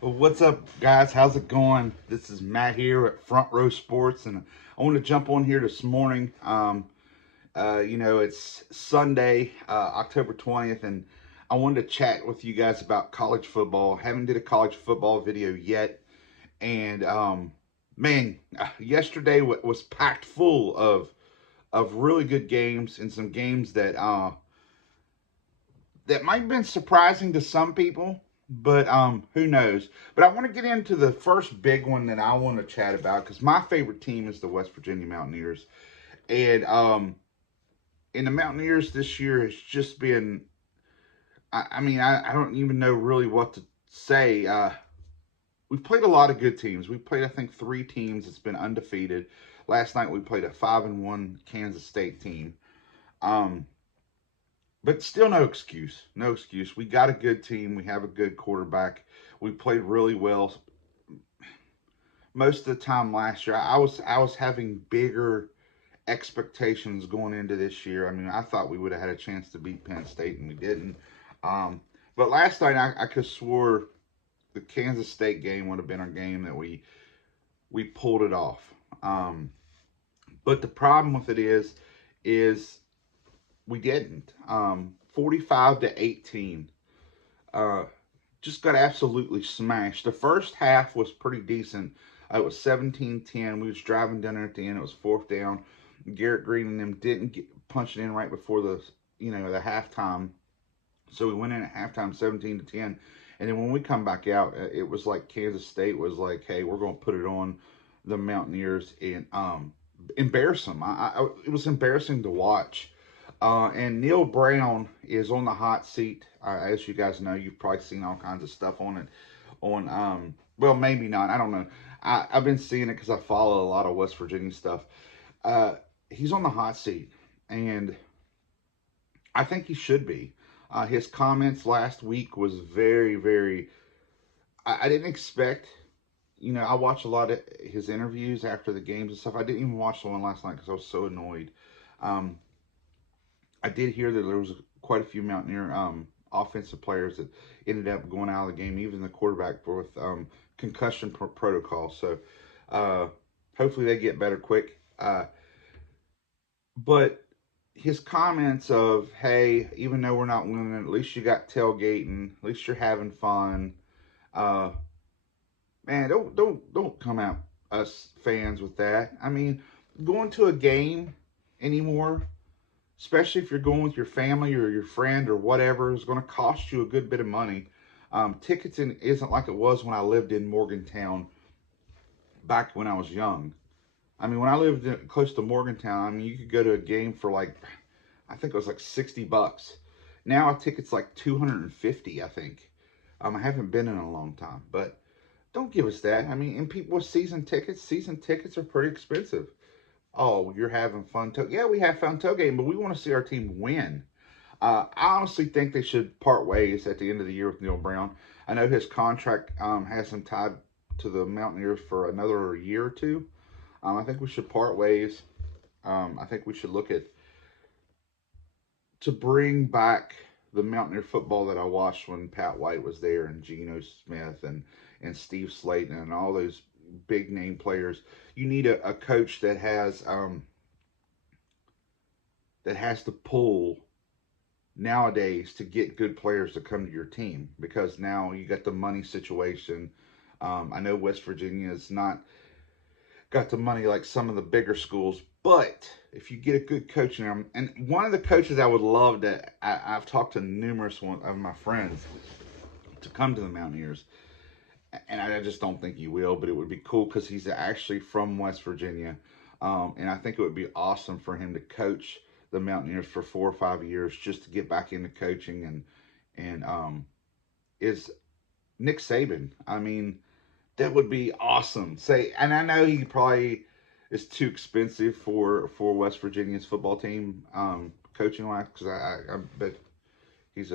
Well, what's up, guys? How's it going? This is Matt here at Front Row Sports, and I want to jump on here this morning. It's Sunday, October 20th, and I wanted to chat with you guys about college football. Haven't did a college football video yet, and man, yesterday was packed full of really good games and some games that might have been surprising to some people, but who knows? But I want to get into the first big one that I want to chat about because my favorite team is the West Virginia Mountaineers, and the Mountaineers this year has just been. I don't even know really what to say. We've played a lot of good teams. We played, I think, three teams that's been undefeated. Last night we played a 5-1 Kansas State team. Um, but still no excuse. No excuse. We got a good team. We have a good quarterback. We played really well most of the time last year. I was having bigger expectations going into this year. I mean, I thought we would have had a chance to beat Penn State and we didn't. Um, but last night I could swore the Kansas State game would have been our game that we pulled it off. Um, but the problem with it is we didn't. 45-18. Uh, just got absolutely smashed. The first half was pretty decent. It was 17-10. We was driving down there at the end. It was fourth down. Garrett Green and them didn't punch it in right before the halftime. So we went in at halftime 17-10. And then when we come back out, it was like Kansas State was like, "Hey, we're going to put it on the Mountaineers and embarrass them." It was embarrassing to watch. And Neil Brown is on the hot seat. As you guys know, you've probably seen all kinds of stuff on it. Well, maybe not. I don't know. I've been seeing it because I follow a lot of West Virginia stuff. Uh, he's on the hot seat, and I think he should be. His comments last week was very, very. I didn't expect. I watch a lot of his interviews after the games and stuff. I didn't even watch the one last night because I was so annoyed. Um, I did hear that there was quite a few Mountaineer offensive players that ended up going out of the game, even the quarterback with concussion protocol. So uh, hopefully they get better quick. But his comments of, "Hey, even though we're not winning, at least you got tailgating, at least you're having fun." Uh, Man, don't come out us fans with that. I mean, going to a game anymore, especially if you're going with your family or your friend or whatever, is going to cost you a good bit of money. Ticketing isn't like it was when I lived in Morgantown back when I was young. I mean, when I lived close to Morgantown, I mean, you could go to a game for like, I think it was like $60. Now a ticket's like 250, I think. I haven't been in a long time, but don't give us that. I mean, and people with season tickets are pretty expensive. Oh, you're having fun. Yeah, we have fun tailgating, but we want to see our team win. I honestly think they should part ways at the end of the year with Neil Brown. I know his contract has him tied to the Mountaineers for another year or two. I think we should part ways. I think we should look at to bring back the Mountaineer football that I watched when Pat White was there and Geno Smith and Steve Slayton and all those big name players. You need a coach that has the pull nowadays to get good players to come to your team because now you got the money situation. I know West Virginia is not got the money like some of the bigger schools, but if you get a good coach in there, and one of the coaches I would love to, I've talked to numerous of my friends to come to the Mountaineers, and I just don't think he will, but it would be cool because he's actually from West Virginia, and I think it would be awesome for him to coach the Mountaineers for 4 or 5 years just to get back into coaching and is Nick Saban. I mean, that would be awesome. Say, and I know he probably is too expensive for West Virginia's football team, coaching wise, because I bet he's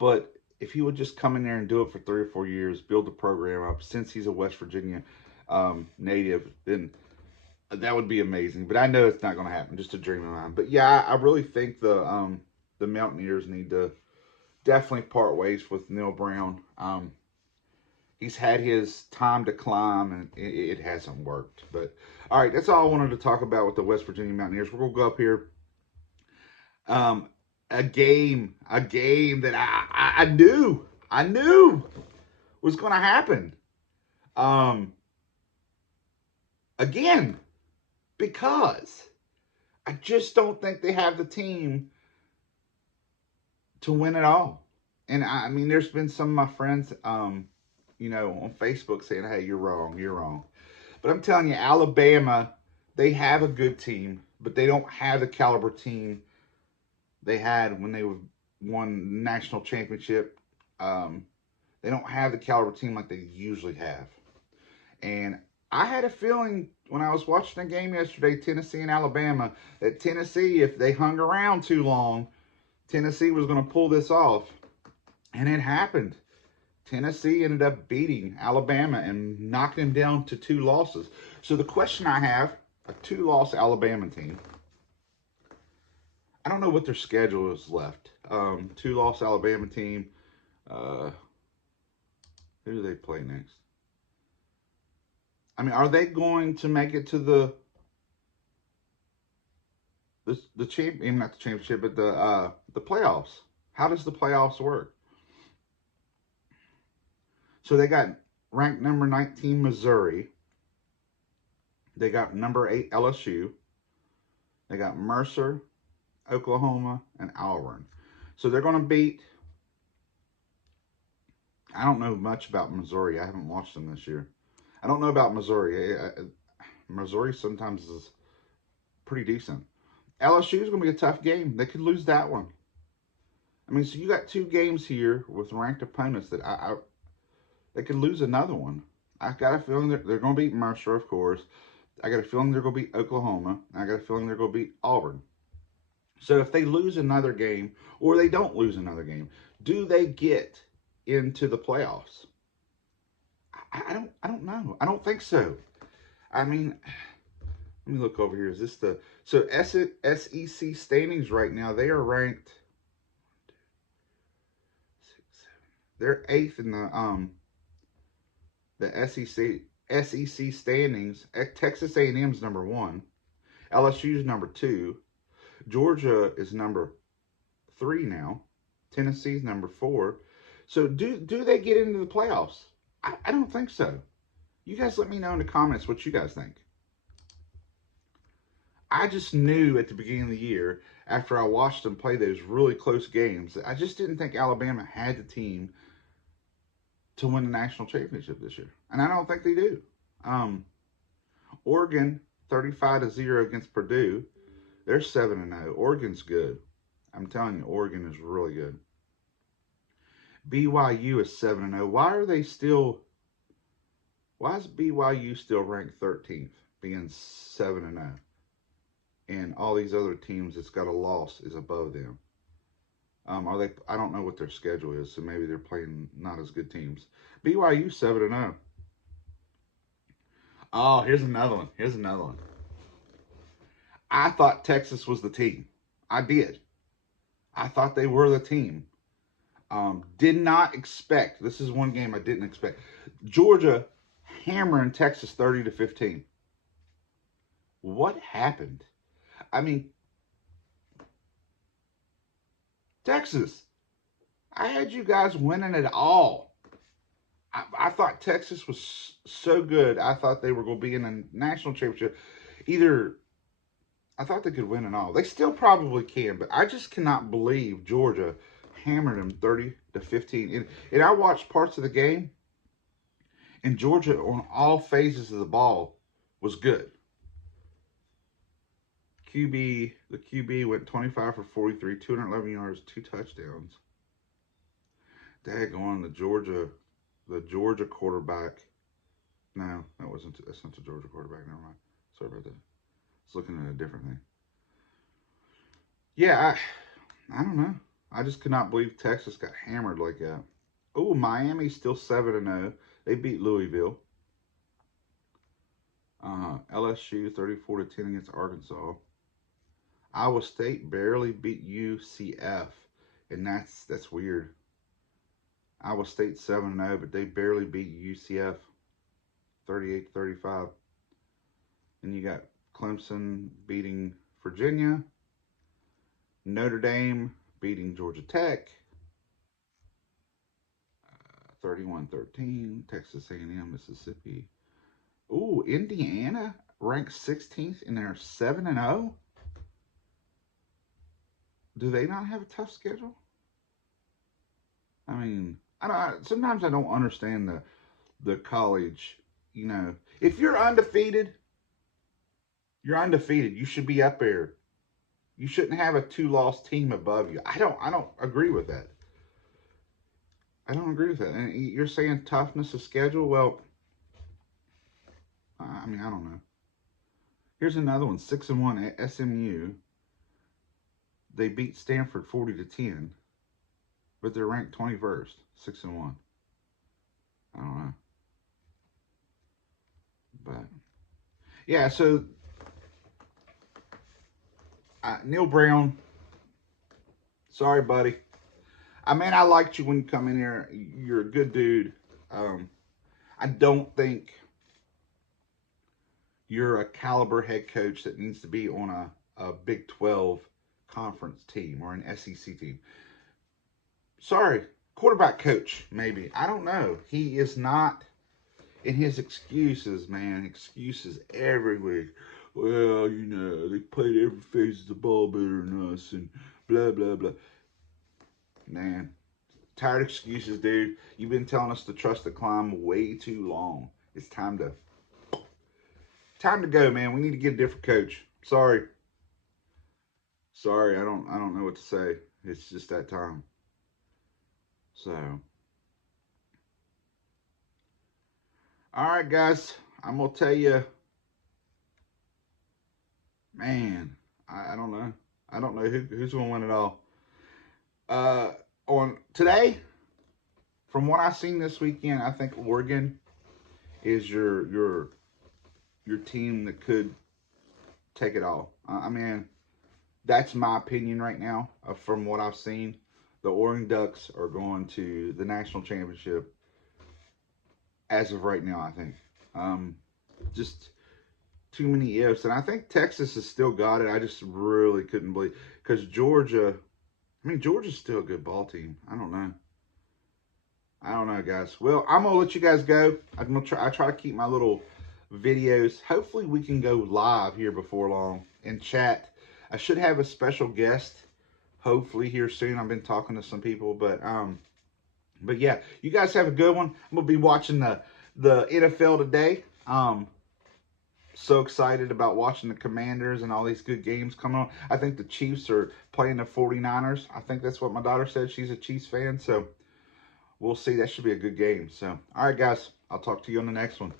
but if he would just come in there and do it for 3 or 4 years, build the program up, since he's a West Virginia native, then that would be amazing. But I know it's not going to happen. Just a dream of mine. But yeah, I really think the Mountaineers need to definitely part ways with Neil Brown. he's had his time to climb, and it hasn't worked. But all right, that's all I wanted to talk about with the West Virginia Mountaineers. We're gonna go up here. Um, a game that I knew was gonna happen. Um, again, because I just don't think they have the team to win it all. And I mean, there's been some of my friends, on Facebook saying, "Hey, you're wrong, you're wrong." But I'm telling you, Alabama, they have a good team, but they don't have the caliber team they had when they won national championship. Um, they don't have the caliber team like they usually have. And I had a feeling when I was watching the game yesterday, Tennessee and Alabama, that Tennessee, if they hung around too long, Tennessee was going to pull this off. And it happened. Tennessee ended up beating Alabama and knocking them down to 2 losses. So the question I have, a 2-loss Alabama team, I don't know what their schedule is left. 2-loss Alabama team. Uh, who do they play next? I mean, are they going to make it to the champ? Not the championship, but the playoffs? How does the playoffs work? So they got ranked number 19 Missouri. They got number 8 LSU. They got Mercer, Oklahoma, and Auburn. So they're going to beat. I don't know much about Missouri. I haven't watched them this year. I don't know about Missouri. Missouri sometimes is pretty decent. LSU is going to be a tough game. They could lose that one. I mean, so you got 2 games here with ranked opponents that they could lose another one. I got a feeling they're going to beat Mercer, of course. I got a feeling they're going to beat Oklahoma. I got a feeling they're going to beat Auburn. So if they lose another game or they don't lose another game, do they get into the playoffs? I don't know. I don't think so. I mean, let me look over here. Is this the so SEC standings right now? They are ranked. They're 8th in the SEC standings. Texas A&M's number 1. LSU's number 2. Georgia is number 3 now. Tennessee's number 4. So do they get into the playoffs? I don't think so. You guys let me know in the comments what you guys think. I just knew at the beginning of the year, after I watched them play those really close games, I just didn't think Alabama had the team to win the national championship this year. And I don't think they do. Oregon, 35-0 against Purdue. They're 7-0. Oregon's good. I'm telling you, Oregon is really good. BYU is 7-0. Why is BYU still ranked 13th, being 7-0? And all these other teams that's got a loss is above them. Are they? I don't know what their schedule is, so maybe they're playing not as good teams. BYU 7-0. Oh, here's another one. I thought Texas was the team. I did. I thought they were the team. Did not expect. This is one game I didn't expect. Georgia hammering Texas 30-15. What happened? I mean, Texas. I had you guys winning it all. I thought Texas was so good. I thought they were going to be in a national championship. I thought they could win it all. They still probably can, but I just cannot believe Georgia hammered them 30-15. And I watched parts of the game, and Georgia on all phases of the ball was good. The QB went 25 for 43, 211 yards, 2 touchdowns. Daggone, the Georgia quarterback. No, that's not the Georgia quarterback. Never mind. Sorry about that. I was looking at a different thing. Yeah, I don't know. I just could not believe Texas got hammered like that. Oh, Miami's still 7-0. They beat Louisville. LSU 34-10 against Arkansas. Iowa State barely beat UCF, and that's weird. Iowa State 7-0, but they barely beat UCF 38-35. And you got Clemson beating Virginia, Notre Dame beating Georgia Tech 31-13, Texas A&M, Mississippi. Ooh, Indiana ranked 16th and they're 7-0. Do they not have a tough schedule? I mean, sometimes I don't understand the college. You know, if you're undefeated, you're undefeated. You should be up there. You shouldn't have a 2-loss team above you. I don't agree with that. I don't agree with that. And you're saying toughness of schedule. Well, I mean, I don't know. Here's another one. 6-1 at SMU. They beat Stanford 40-10, but they're ranked 21st. 6-1. I don't know. But yeah, so Neal Brown, sorry, buddy. I mean, I liked you when you come in here. You're a good dude. I don't think you're a caliber head coach that needs to be on a Big 12 conference team or an SEC team. Sorry, quarterback coach, maybe. I don't know. He is not. In his excuses, man, excuses every week. Well, you know, they played every phase of the ball better than us and blah, blah, blah. Man, tired of excuses, dude. You've been telling us to trust the climb way too long. It's time to go, man. We need to get a different coach. Sorry. Sorry, I don't know what to say. It's just that time. So, all right, guys. I'm gonna tell you, man. I don't know. I don't know who's gonna win it all. On today, from what I've seen this weekend, I think Oregon is your team that could take it all. I mean, that's my opinion right now. From what I've seen, the Oregon Ducks are going to the national championship as of right now. I think just too many ifs, and I think Texas has still got it. I just really couldn't believe because Georgia. I mean, Georgia's still a good ball team. I don't know. I don't know, guys. Well, I'm gonna let you guys go. I'm gonna try. I try to keep my little videos. Hopefully, we can go live here before long and chat. I should have a special guest. Hopefully, here soon. I've been talking to some people, but yeah, you guys have a good one. I'm gonna be watching the NFL today. So excited about watching the Commanders and all these good games coming on. I think the Chiefs are playing the 49ers. I think that's what my daughter said. She's a Chiefs fan, so we'll see. That should be a good game. So, all right, guys, I'll talk to you on the next one.